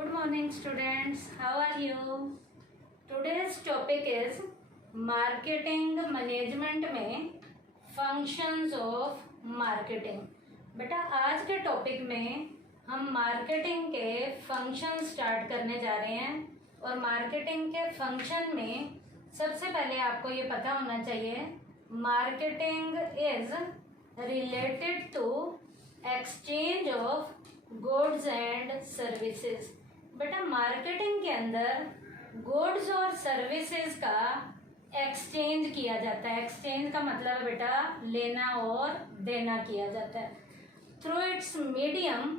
Good morning students, how are you? Today's topic is marketing management में functions of marketing। बेटा आज के topic में हम मार्केटिंग के फंक्शन स्टार्ट करने जा रहे हैं और मार्केटिंग के फंक्शन में सबसे पहले आपको ये पता होना चाहिए marketing is related to exchange of goods and services. बेटा मार्केटिंग के अंदर गुड्स और सर्विसेज का एक्सचेंज किया जाता है। एक्सचेंज का मतलब है बेटा लेना और देना किया जाता है। Through its medium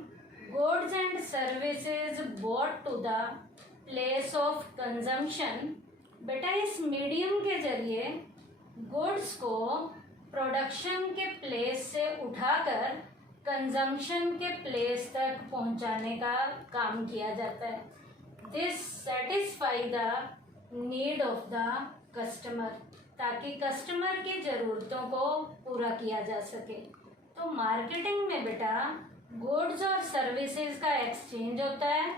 goods and services bought to the place of consumption. बेटा इस मीडियम के जरिए गुड्स को प्रोडक्शन के प्लेस से उठाकर कंजम्पशन के प्लेस तक पहुंचाने का काम किया जाता है। This satisfy the need of the customer, ताकि कस्टमर की ज़रूरतों को पूरा किया जा सके। तो मार्केटिंग में बेटा गुड्स और सर्विसेज का एक्सचेंज होता है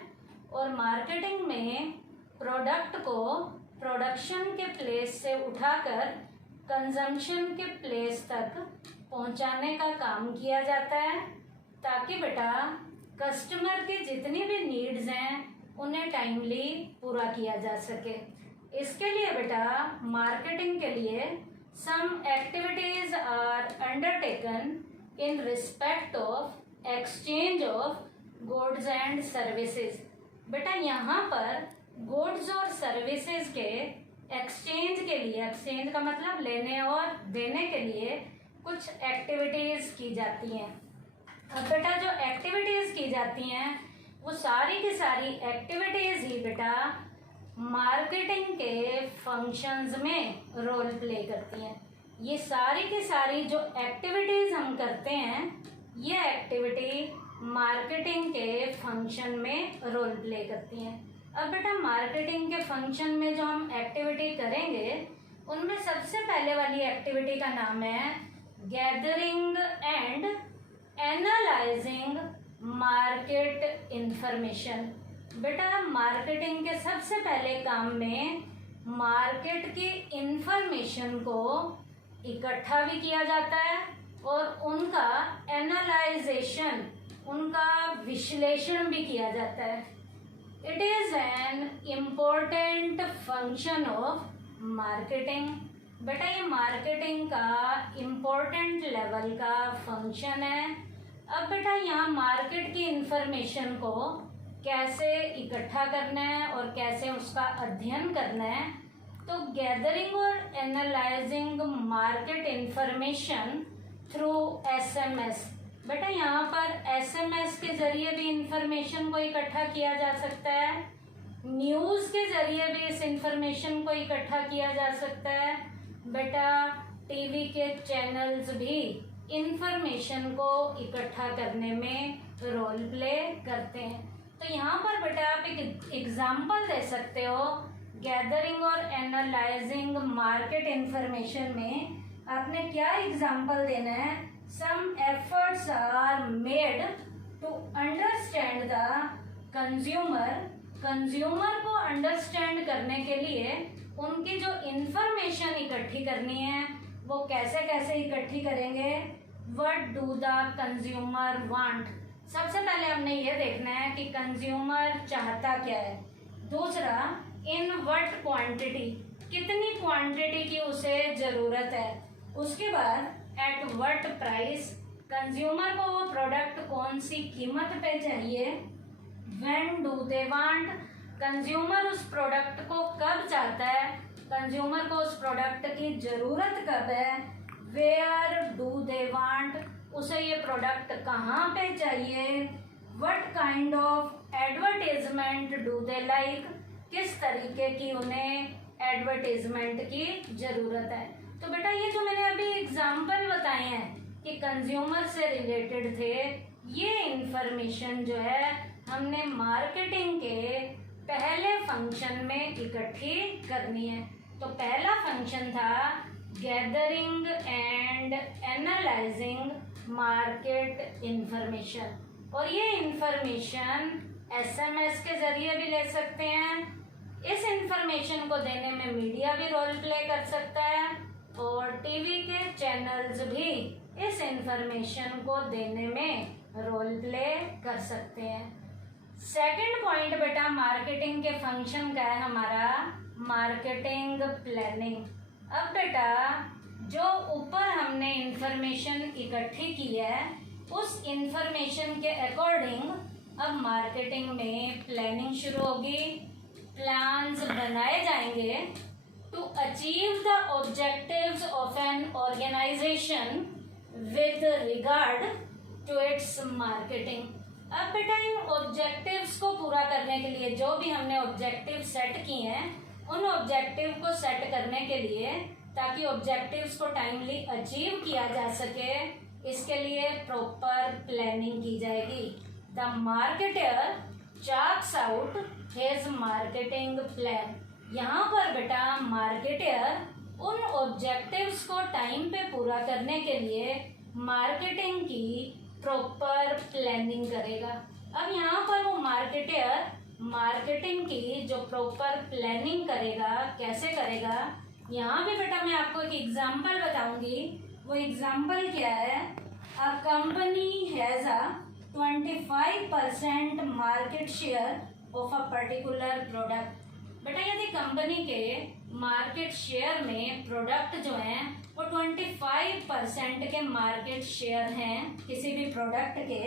और मार्केटिंग में प्रोडक्ट को प्रोडक्शन के प्लेस से उठाकर कंजम्पशन के प्लेस तक पहुंचाने का काम किया जाता है, ताकि बेटा कस्टमर की जितनी भी नीड्स हैं उन्हें टाइमली पूरा किया जा सके। इसके लिए बेटा मार्केटिंग के लिए some activities are undertaken in respect of exchange of goods and services. बेटा यहाँ पर गुड्स और सर्विसेज के एक्सचेंज के लिए, एक्सचेंज का मतलब लेने और देने के लिए कुछ एक्टिविटीज की जाती हैं। अब बेटा जो एक्टिविटीज की जाती हैं वो सारी की सारी एक्टिविटीज ही बेटा मार्केटिंग के फंक्शंस में रोल प्ले करती हैं। ये सारी की सारी जो एक्टिविटीज हम करते हैं ये एक्टिविटी मार्केटिंग के फंक्शन में रोल प्ले करती हैं। अब बेटा मार्केटिंग के फंक्शन में जो हम एक्टिविटी करेंगे उनमें सबसे पहले वाली एक्टिविटी का नाम है gathering and analysing market information. बेटा मार्केटिंग के सबसे पहले काम में मार्केट की इंफॉर्मेशन को इकट्ठा भी किया जाता है और उनका एनालाइजेशन, उनका विश्लेषण भी किया जाता है। It is an important function of marketing. बेटा ये मार्केटिंग का इम्पोर्टेंट लेवल का फंक्शन है। अब बेटा यहाँ मार्केट की इंफॉर्मेशन को कैसे इकट्ठा करना है और कैसे उसका अध्ययन करना है, तो गैदरिंग और analysing market information through SMS. बेटा यहाँ पर एसएमएस के जरिए भी इंफॉर्मेशन को इकट्ठा किया जा सकता है, न्यूज़ के जरिए भी इस इंफॉर्मेशन को इकट्ठा किया जा सकता है। बेटा टीवी के चैनल्स भी इंफॉर्मेशन को इकट्ठा करने में रोल प्ले करते हैं। तो यहाँ पर बेटा आप एक एग्जाम्पल दे सकते हो। गैदरिंग और एनालाइजिंग मार्केट इंफॉर्मेशन में आपने क्या एग्जाम्पल देना है? Some efforts are made to understand the consumer. Consumer को अंडरस्टैंड करने के लिए उनकी जो इंफॉर्मेशन इकट्ठी करनी है वो कैसे कैसे इकट्ठी करेंगे? What do the consumer want. सबसे पहले हमने ये देखना है कि कंज्यूमर चाहता क्या है। दूसरा, इन व्हाट क्वांटिटी, कितनी क्वांटिटी की उसे ज़रूरत है। उसके बाद एट व्हाट प्राइस, कंज्यूमर को वो प्रोडक्ट कौन सी कीमत पे चाहिए। When do they want, consumer उस प्रोडक्ट को कब चाहता है, कंज्यूमर को उस प्रोडक्ट की ज़रूरत कब है। वेयर डू दे वांट, उसे ये प्रोडक्ट कहाँ पे चाहिए। What kind of advertisement do they like, किस तरीके की उन्हें एडवर्टीजमेंट की ज़रूरत है। तो बेटा ये जो मैंने अभी एग्जाम्पल बताए हैं कि कंज्यूमर से रिलेटेड थे, ये इंफॉर्मेशन जो है हमने मार्केटिंग के पहले फंक्शन में इकट्ठी करनी है। तो पहला फंक्शन था gathering and analysing market information और ये इंफॉर्मेशन SMS के जरिए भी ले सकते हैं। इस इंफॉर्मेशन को देने में मीडिया भी रोल प्ले कर सकता है और टीवी के चैनल्स भी इस इंफॉर्मेशन को देने में रोल प्ले कर सकते हैं। सेकंड पॉइंट बेटा मार्केटिंग के फंक्शन का है हमारा मार्केटिंग प्लानिंग। अब बेटा जो ऊपर हमने इंफॉर्मेशन इकट्ठी की है उस इंफॉर्मेशन के अकॉर्डिंग अब मार्केटिंग में प्लानिंग शुरू होगी, प्लान्स बनाए जाएंगे to achieve the objectives of an organisation with regard to its marketing. अब बेटा इन ऑब्जेक्टिव्स को पूरा करने के लिए जो भी हमने ऑब्जेक्टिव सेट किए हैं उन ऑब्जेक्टिव को सेट करने के लिए ताकि ऑब्जेक्टिव्स को टाइमली अचीव किया जा सके इसके लिए प्रॉपर प्लानिंग की जाएगी। The marketer charts out his marketing plan. यहाँ पर बेटा मार्केटर उन ऑब्जेक्टिव्स को टाइम पे पूरा करने के लिए मार्केटिंग की प्रॉपर प्लानिंग करेगा। अब यहाँ पर वो मार्केटर मार्केटिंग की जो प्रॉपर प्लानिंग करेगा कैसे करेगा, यहाँ भी बेटा मैं आपको एक एग्जांपल बताऊंगी। वो एग्जांपल क्या है, a company has a 25% market share of a particular product. बेटा यदि कंपनी के मार्केट शेयर में प्रोडक्ट जो हैं वो 25% के मार्केट शेयर हैं किसी भी प्रोडक्ट के,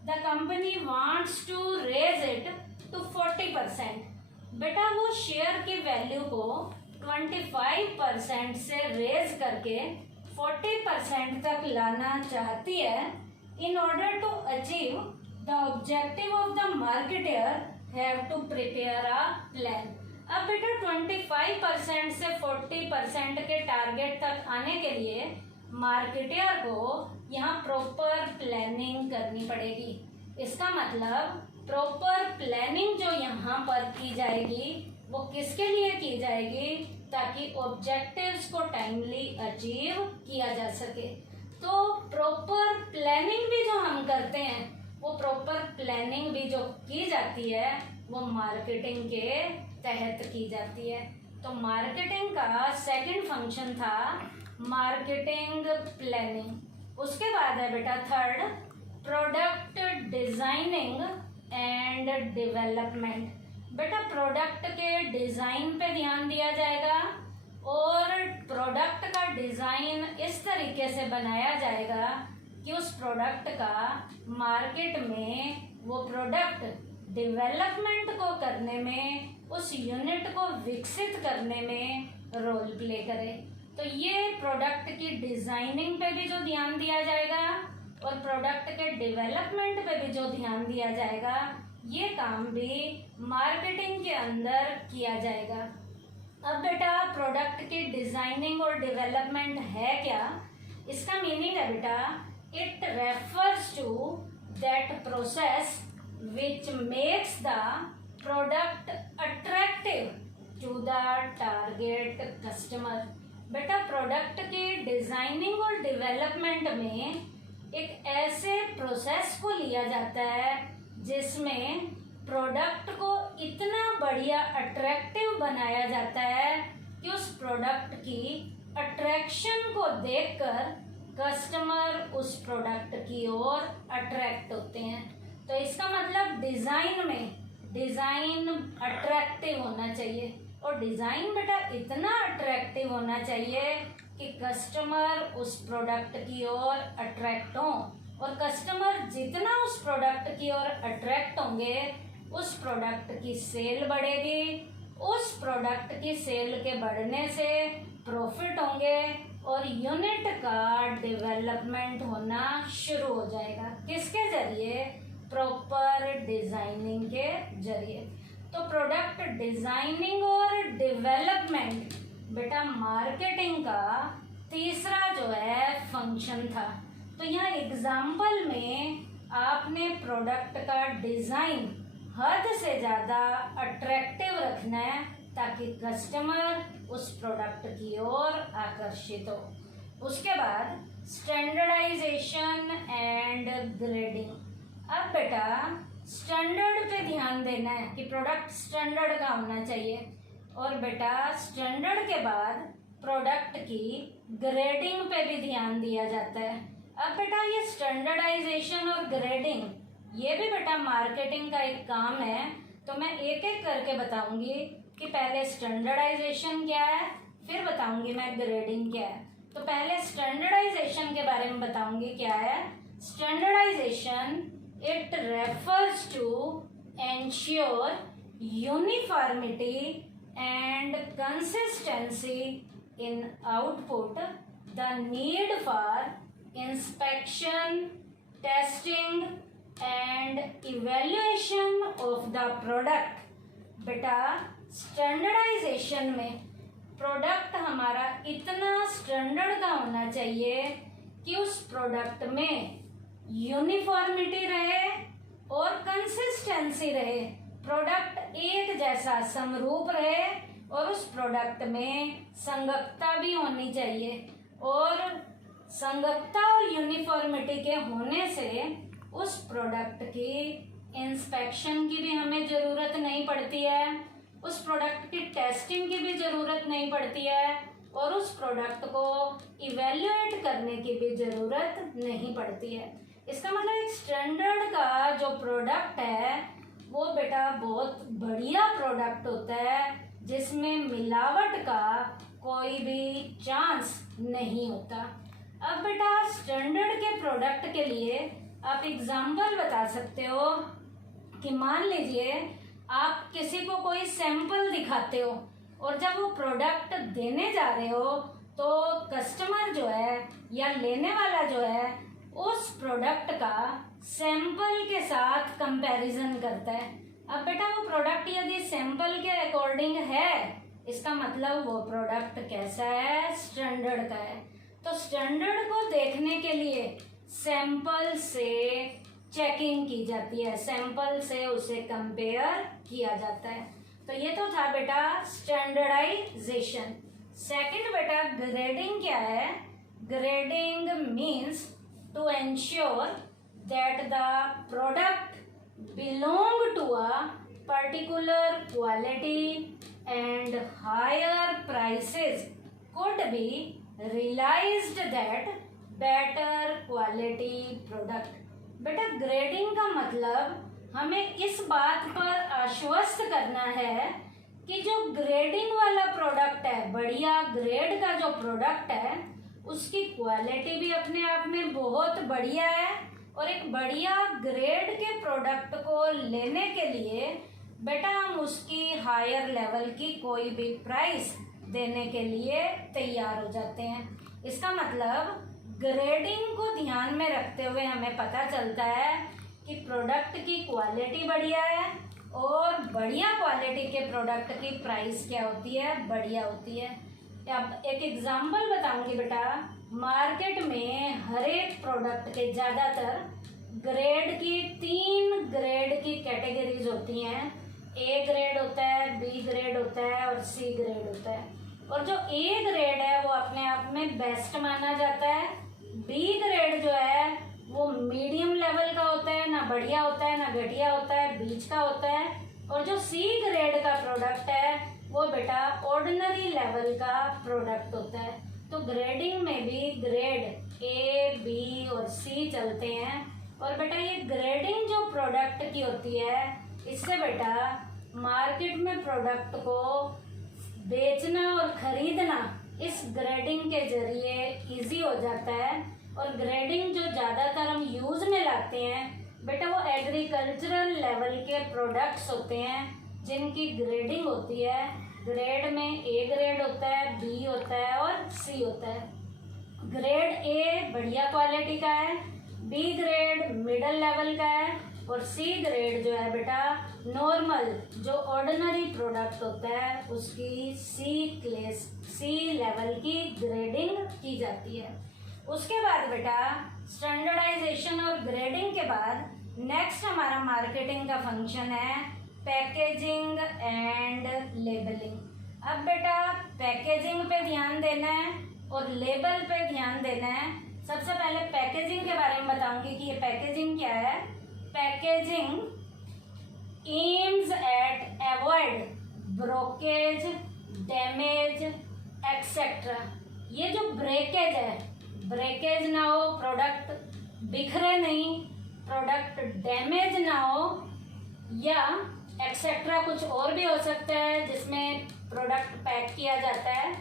the company wants to raise it to 40%। बेटा वो शेयर की वैल्यू को 25% से रेज करके 40% तक लाना चाहती है। In order to achieve the objective of the marketer have to prepare a plan. अब बेटा 25% से 40% के टारगेट तक आने के लिए मार्केटर को यहाँ प्रॉपर प्लानिंग करनी पड़ेगी। इसका मतलब प्रॉपर प्लानिंग जो यहाँ पर की जाएगी वो किसके लिए की जाएगी, ताकि ऑब्जेक्टिव्स को टाइमली अचीव किया जा सके। तो प्रॉपर प्लानिंग भी जो हम करते हैं वो प्रॉपर प्लानिंग भी जो की जाती है वो मार्केटिंग के तहत की जाती है। तो मार्केटिंग का सेकंड फंक्शन था मार्केटिंग प्लानिंग। उसके बाद है बेटा third product designing and development. बेटा प्रोडक्ट के डिजाइन पे ध्यान दिया जाएगा और प्रोडक्ट का डिजाइन इस तरीके से बनाया जाएगा कि उस प्रोडक्ट का मार्केट में वो प्रोडक्ट डेवलपमेंट को करने में, उस यूनिट को विकसित करने में रोल प्ले करे। तो ये प्रोडक्ट की डिजाइनिंग पे भी जो ध्यान दिया जाएगा और प्रोडक्ट के डेवलपमेंट पे भी जो ध्यान दिया जाएगा, ये काम भी मार्केटिंग के अंदर किया जाएगा। अब बेटा प्रोडक्ट की डिजाइनिंग और डेवलपमेंट है क्या, इसका मीनिंग है बेटा it refers to that process which makes the product attractive to the target customer। बेटा प्रोडक्ट की डिजाइनिंग और डेवलपमेंट में एक ऐसे प्रोसेस को लिया जाता है जिसमें प्रोडक्ट को इतना बढ़िया अट्रैक्टिव बनाया जाता है कि उस प्रोडक्ट की अट्रैक्शन को देखकर कस्टमर उस प्रोडक्ट की ओर अट्रैक्ट होते हैं। तो इसका मतलब डिजाइन अट्रैक्टिव होना चाहिए और डिजाइन बेटा इतना अट्रैक्टिव होना चाहिए कि कस्टमर उस प्रोडक्ट की ओर अट्रैक्ट हो, और कस्टमर जितना उस प्रोडक्ट की ओर अट्रैक्ट होंगे उस प्रोडक्ट की सेल बढ़ेगी, उस प्रोडक्ट की सेल के बढ़ने से प्रॉफिट होंगे और यूनिट का डेवलपमेंट होना शुरू हो जाएगा। किसके जरिए, प्रॉपर डिजाइनिंग के जरिए। तो प्रोडक्ट डिजाइनिंग और डेवलपमेंट बेटा मार्केटिंग का तीसरा जो है फंक्शन था। तो यहाँ एग्जाम्पल में आपने प्रोडक्ट का डिजाइन हद से ज़्यादा अट्रैक्टिव रखना है ताकि कस्टमर उस प्रोडक्ट की ओर आकर्षित हो। उसके बाद स्टैंडर्डाइजेशन एंड ग्रेडिंग। अब बेटा स्टैंडर्ड पे ध्यान देना है कि प्रोडक्ट स्टैंडर्ड का होना चाहिए। और बेटा स्टैंडर्ड के बाद प्रोडक्ट की ग्रेडिंग पे भी ध्यान दिया जाता है। अब बेटा ये स्टैंडर्डाइजेशन और ग्रेडिंग ये भी बेटा मार्केटिंग का एक काम है। तो मैं एक एक करके बताऊंगी कि पहले स्टैंडर्डाइजेशन क्या है, फिर बताऊंगी मैं ग्रेडिंग क्या है। तो पहले स्टैंडर्डाइजेशन के बारे में बताऊंगी क्या है। Standardisation it refers to ensure uniformity and consistency in output, the need for inspection, testing and evaluation of the product. बेटा स्टैंडर्डाइजेशन में प्रोडक्ट हमारा इतना स्टैंडर्ड का होना चाहिए कि उस प्रोडक्ट में यूनिफॉर्मिटी रहे और कंसिस्टेंसी रहे, प्रोडक्ट एक जैसा समरूप रहे और उस प्रोडक्ट में संगतता भी होनी चाहिए। और संगतता और यूनिफॉर्मिटी के होने से उस प्रोडक्ट की इंस्पेक्शन की भी हमें ज़रूरत नहीं पड़ती है, उस प्रोडक्ट की टेस्टिंग की भी ज़रूरत नहीं पड़ती है और उस प्रोडक्ट को इवेल्युएट करने की भी ज़रूरत नहीं पड़ती है। इसका मतलब एक स्टैंडर्ड का जो प्रोडक्ट है वो बेटा बहुत बढ़िया प्रोडक्ट होता है जिसमें मिलावट का कोई भी चांस नहीं होता। अब बेटा स्टैंडर्ड के प्रोडक्ट के लिए आप एग्जाम्पल बता सकते हो कि मान लीजिए आप किसी को कोई सैंपल दिखाते हो और जब वो प्रोडक्ट देने जा रहे हो तो कस्टमर जो है या लेने वाला जो है उस प्रोडक्ट का सैंपल के साथ कंपैरिजन करता है। अब बेटा वो प्रोडक्ट यदि सैंपल के अकॉर्डिंग है इसका मतलब वो प्रोडक्ट कैसा है, स्टैंडर्ड का है। तो स्टैंडर्ड को देखने के लिए सैंपल से चेकिंग की जाती है, सैंपल से उसे कंपेयर किया जाता है। तो ये तो था बेटा स्टैंडर्डाइजेशन। सेकंड बेटा ग्रेडिंग क्या है। Grading means to ensure that the product belong to a particular quality and higher prices could be realized that better quality product। बेटा ग्रेडिंग का मतलब हमें इस बात पर आश्वस्त करना है कि जो ग्रेडिंग वाला प्रोडक्ट है, बढ़िया ग्रेड का जो प्रोडक्ट है उसकी क्वालिटी भी अपने आप में बहुत बढ़िया है और एक बढ़िया ग्रेड के प्रोडक्ट को लेने के लिए बेटा हम उसकी हायर लेवल की कोई भी प्राइस देने के लिए तैयार हो जाते हैं। इसका मतलब ग्रेडिंग को ध्यान में रखते हुए हमें पता चलता है कि प्रोडक्ट की क्वालिटी बढ़िया है और बढ़िया क्वालिटी के प्रोडक्ट की प्राइस क्या होती है, बढ़िया होती है। अब एक एग्जांपल बताऊंगी बेटा। मार्केट में हर एक प्रोडक्ट के ज़्यादातर ग्रेड की 3 ग्रेड की कैटेगरीज होती हैं। ए ग्रेड होता है, बी ग्रेड होता है और सी ग्रेड होता है। और जो ए ग्रेड है वो अपने आप में बेस्ट माना जाता है। बी ग्रेड जो है वो मीडियम लेवल का होता है, ना बढ़िया होता है ना घटिया होता है, बीच का होता है। और जो सी ग्रेड का प्रोडक्ट है वो बेटा ऑर्डिनरी लेवल का प्रोडक्ट होता है। तो ग्रेडिंग में भी ग्रेड ए, बी और सी चलते हैं। और बेटा ये ग्रेडिंग जो प्रोडक्ट की होती है इससे बेटा मार्केट में प्रोडक्ट को बेचना और खरीदना इस ग्रेडिंग के जरिए इजी हो जाता है। और ग्रेडिंग जो ज़्यादातर हम यूज़ में लाते हैं बेटा वो एग्रीकल्चरल लेवल के प्रोडक्ट्स होते हैं जिनकी ग्रेडिंग होती है। ग्रेड में ए ग्रेड होता है, बी होता है और सी होता है। ग्रेड ए बढ़िया क्वालिटी का है, बी ग्रेड मिडल लेवल का है और सी ग्रेड जो है बेटा नॉर्मल जो ऑर्डिनरी प्रोडक्ट होता है उसकी सी लेवल की ग्रेडिंग की जाती है। उसके बाद बेटा स्टैंडर्डाइजेशन और ग्रेडिंग के बाद नेक्स्ट हमारा मार्केटिंग का फंक्शन है पैकेजिंग एंड लेबलिंग। अब बेटा पैकेजिंग पे ध्यान देना है और लेबल पे ध्यान देना है। सबसे पहले पैकेजिंग के बारे में बताऊंगी कि ये पैकेजिंग क्या है। Packaging aims at avoid brokerage, damage etcetera. ये जो ब्रेकेज है, ब्रेकेज ना हो, प्रोडक्ट बिखरे नहीं, प्रोडक्ट डैमेज ना हो, या एक्सेट्रा कुछ और भी हो सकता है जिसमें प्रोडक्ट पैक किया जाता है,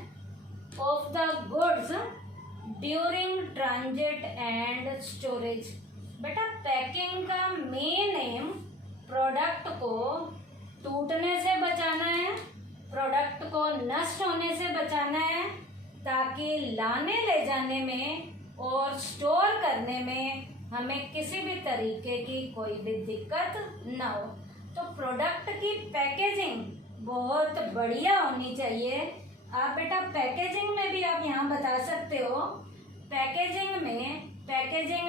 of the goods during transit and storage. बेटा पैकिंग का मेन एम प्रोडक्ट को टूटने से बचाना है, प्रोडक्ट को नष्ट होने से बचाना है, ताकि लाने ले जाने में और स्टोर करने में हमें किसी भी तरीके की कोई भी दिक्कत ना हो। तो प्रोडक्ट की पैकेजिंग बहुत बढ़िया होनी चाहिए। आप बेटा पैकेजिंग में भी आप यहाँ बता सकते हो, पैकेजिंग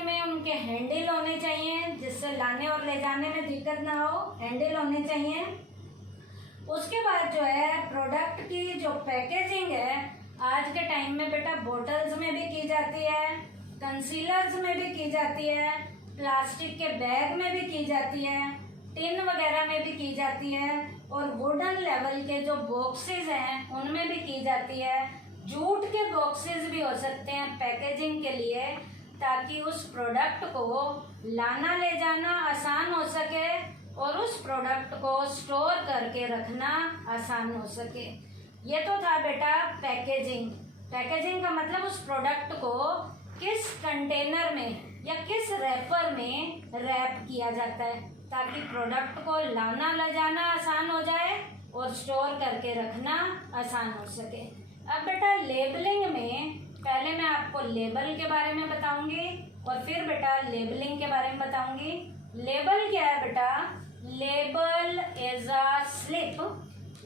में उनके हैंडल होने चाहिए जिससे लाने और ले जाने में दिक्कत ना हो, हैंडल होने चाहिए। उसके बाद जो है प्रोडक्ट की जो पैकेजिंग है आज के टाइम में बेटा बोटल्स में भी की जाती है, कंसीलर्स में भी की जाती है, प्लास्टिक के बैग में भी की जाती है, टिन वगैरह में भी की जाती है, और वुडन लेवल के जो बॉक्सेस हैं उनमें भी की जाती है। जूट के बॉक्सेस भी हो सकते हैं पैकेजिंग के लिए, ताकि उस प्रोडक्ट को लाना ले जाना आसान हो सके और उस प्रोडक्ट को स्टोर करके रखना आसान हो सके। ये तो था बेटा पैकेजिंग। पैकेजिंग का मतलब उस प्रोडक्ट को किस कंटेनर में या किस रैपर में रैप किया जाता है, ताकि प्रोडक्ट को लाना ले जाना आसान हो जाए और स्टोर करके रखना आसान हो सके। अब बेटा लेबलिंग में पहले मैं आपको लेबल के बारे में बताऊंगी और फिर बेटा लेबलिंग के बारे में बताऊंगी। लेबल क्या है बेटा? Label is a slip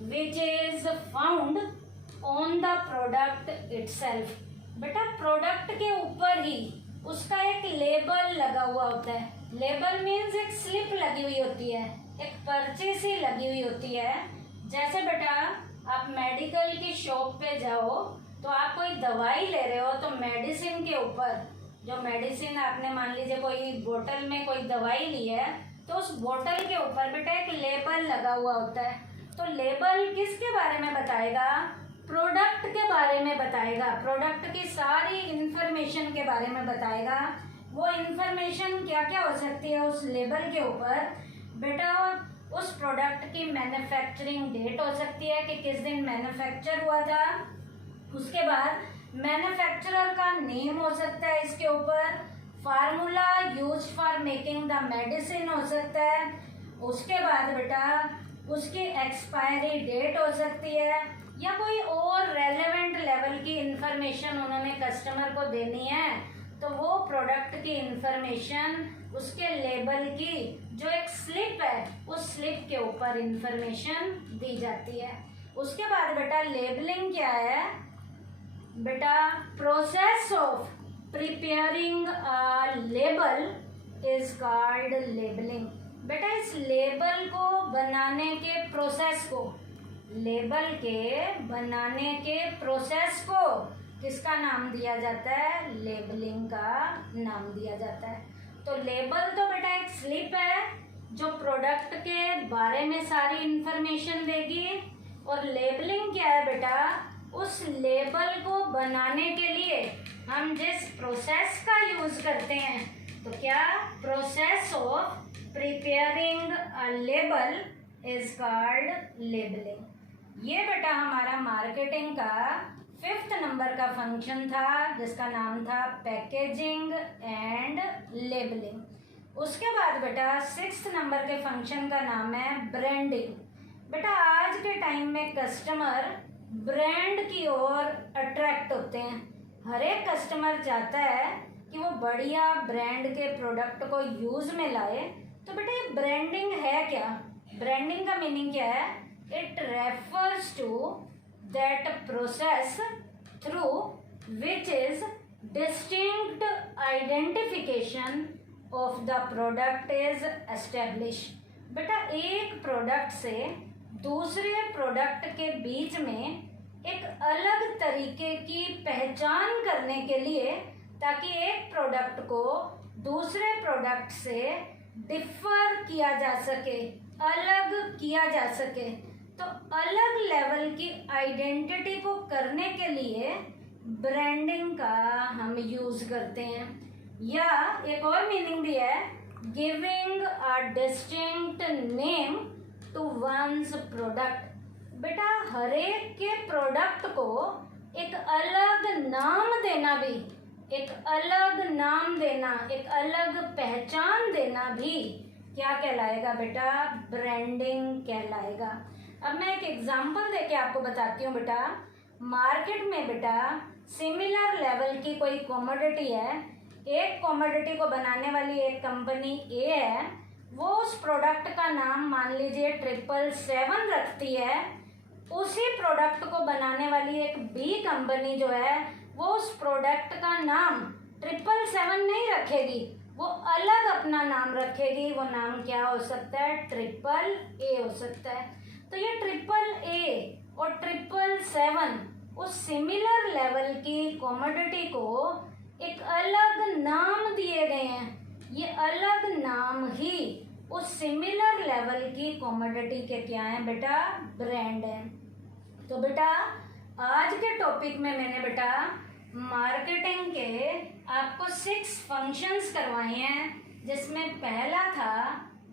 which is found on the product itself. बेटा प्रोडक्ट के ऊपर ही उसका एक लेबल लगा हुआ होता है। लेबल मीन्स एक स्लिप लगी हुई होती है, एक पर्ची सी लगी हुई होती है। जैसे बेटा आप मेडिकल की शॉप पे जाओ तो आप कोई दवाई ले रहे हो तो मेडिसिन के ऊपर, जो मेडिसिन आपने मान लीजिए कोई बोतल में कोई दवाई ली है तो उस बोतल के ऊपर बेटा एक लेबल लगा हुआ होता है। तो लेबल किसके बारे में बताएगा? प्रोडक्ट के बारे में बताएगा, प्रोडक्ट की सारी इंफॉर्मेशन के बारे में बताएगा। वो इंफॉर्मेशन क्या क्या हो सकती है उस लेबल के ऊपर? बेटा उस प्रोडक्ट की मैन्युफैक्चरिंग डेट हो सकती है कि किस दिन मैन्युफैक्चर हुआ था। उसके बाद मैन्युफैक्चरर का नेम हो सकता है इसके ऊपर, formula use for making the medicine हो सकता है। उसके बाद बेटा उसकी एक्सपायरी डेट हो सकती है या कोई और रेलेवेंट लेवल की इंफॉर्मेशन उन्होंने कस्टमर को देनी है तो वो प्रोडक्ट की इंफॉर्मेशन उसके लेबल की जो एक स्लिप है उस स्लिप के ऊपर इंफॉर्मेशन दी जाती है। उसके बाद बेटा लेबलिंग क्या है? बेटा process of preparing a label is called labelling. बेटा इस लेबल को बनाने के प्रोसेस को, लेबल के बनाने के प्रोसेस को किसका नाम दिया जाता है? लेबलिंग का नाम दिया जाता है। तो लेबल तो बेटा एक स्लिप है जो प्रोडक्ट के बारे में सारी इंफॉर्मेशन देगी, और लेबलिंग क्या है बेटा? उस लेबल को बनाने के लिए हम जिस प्रोसेस का यूज करते हैं, तो क्या process of preparing a label is called labelling. ये बेटा हमारा मार्केटिंग का 5th नंबर का फंक्शन था जिसका नाम था पैकेजिंग एंड लेबलिंग। उसके बाद बेटा 6th नंबर के फंक्शन का नाम है ब्रांडिंग। बेटा आज के टाइम में कस्टमर ब्रांड की ओर अट्रैक्ट होते हैं। हर एक कस्टमर चाहता है कि वो बढ़िया ब्रांड के प्रोडक्ट को यूज में लाए। तो बेटा ये ब्रांडिंग है क्या? ब्रांडिंग का मीनिंग क्या है? It refers to that process through which is distinct identification of the product is establish. बेटा एक प्रोडक्ट से दूसरे प्रोडक्ट के बीच में एक अलग तरीके की पहचान करने के लिए, ताकि एक प्रोडक्ट को दूसरे प्रोडक्ट से डिफर किया जा सके, अलग किया जा सके। तो अलग लेवल की आइडेंटिटी को करने के लिए ब्रांडिंग का हम यूज करते हैं। या एक और मीनिंग भी है, giving a distinct name to one's product. बेटा हर एक के प्रोडक्ट को एक अलग नाम देना भी, एक अलग नाम देना, एक अलग पहचान देना भी क्या कहलाएगा बेटा? ब्रांडिंग कहलाएगा। अब मैं एक एग्जांपल देके आपको बताती हूँ बेटा। मार्केट में बेटा सिमिलर लेवल की कोई कमोडिटी है, एक कमोडिटी को बनाने वाली एक कंपनी ए है, वो उस प्रोडक्ट का नाम मान लीजिए 777 रखती है। उसी प्रोडक्ट को बनाने वाली एक बी कंपनी जो है वो उस प्रोडक्ट का नाम 777 नहीं रखेगी, वो अलग अपना नाम रखेगी। वो नाम क्या हो सकता है? AAA हो सकता है। तो ये AAA और 777 उस सिमिलर लेवल की कमोडिटी को एक अलग नाम दिए गए हैं। ये अलग नाम ही उस सिमिलर लेवल की कमोडिटी के क्या हैं बेटा? ब्रांड है। तो बेटा आज के टॉपिक में मैंने बेटा मार्केटिंग के आपको 6 फंक्शंस करवाए हैं, जिसमें पहला था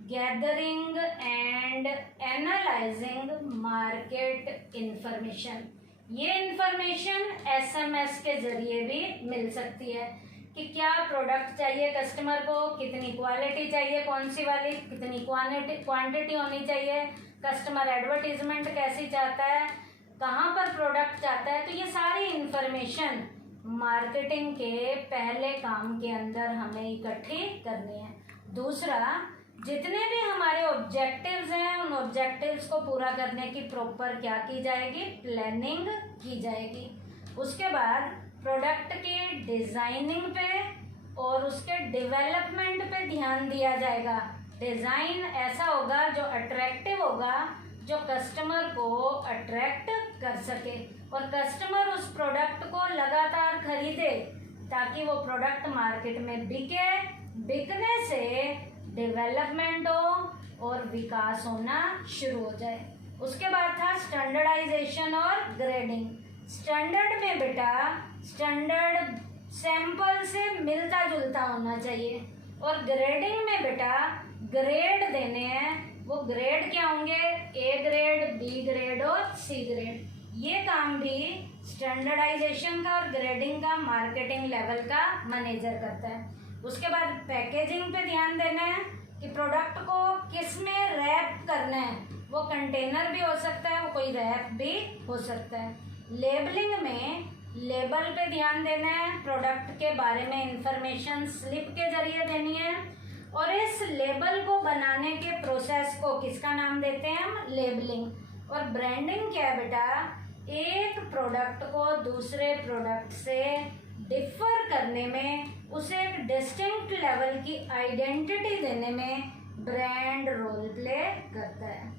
gathering and analysing market information. ये इंफॉर्मेशन SMS के जरिए भी मिल सकती है कि क्या प्रोडक्ट चाहिए कस्टमर को, कितनी क्वालिटी चाहिए, कौन सी वाली, कितनी क्वांटिटी होनी चाहिए, कस्टमर एडवर्टीजमेंट कैसी चाहता है, कहाँ पर प्रोडक्ट चाहता है। तो ये सारी इंफॉर्मेशन मार्केटिंग के पहले काम के अंदर हमें इकट्ठी करनी है। दूसरा, जितने भी हमारे ऑब्जेक्टिव्स हैं उन ऑब्जेक्टिव्स को पूरा करने की प्रॉपर क्या की जाएगी? प्लानिंग की जाएगी। उसके बाद प्रोडक्ट की डिज़ाइनिंग पे और उसके डेवलपमेंट पे ध्यान दिया जाएगा। डिज़ाइन ऐसा होगा जो अट्रैक्टिव होगा, जो कस्टमर को अट्रैक्ट कर सके और कस्टमर उस प्रोडक्ट को लगातार खरीदे ताकि वो प्रोडक्ट मार्केट में बिके, बिकने से डेवलपमेंट हो और विकास होना शुरू हो जाए। उसके बाद था स्टैंडर्डाइजेशन और ग्रेडिंग। स्टैंडर्ड में बेटा स्टैंडर्ड सैंपल से मिलता जुलता होना चाहिए और ग्रेडिंग में बेटा ग्रेड देने हैं। वो ग्रेड क्या होंगे? A ग्रेड, B ग्रेड और C ग्रेड। ये काम भी स्टैंडर्डाइजेशन का और ग्रेडिंग का मार्केटिंग लेवल का मैनेजर करता है। उसके बाद पैकेजिंग पे ध्यान देना है कि प्रोडक्ट को किस में रैप करना है। वो कंटेनर भी हो सकता है, वो कोई रैप भी हो सकता है। लेबलिंग में लेबल पे ध्यान देना है, प्रोडक्ट के बारे में इंफॉर्मेशन स्लिप के जरिए देनी है और इस लेबल को बनाने के प्रोसेस को किसका नाम देते हैं हम? लेबलिंग। और ब्रांडिंग क्या है बेटा? एक प्रोडक्ट को दूसरे प्रोडक्ट से डिफर करने में, उसे एक डिस्टिंक्ट लेवल की आइडेंटिटी देने में ब्रांड रोल प्ले करता है।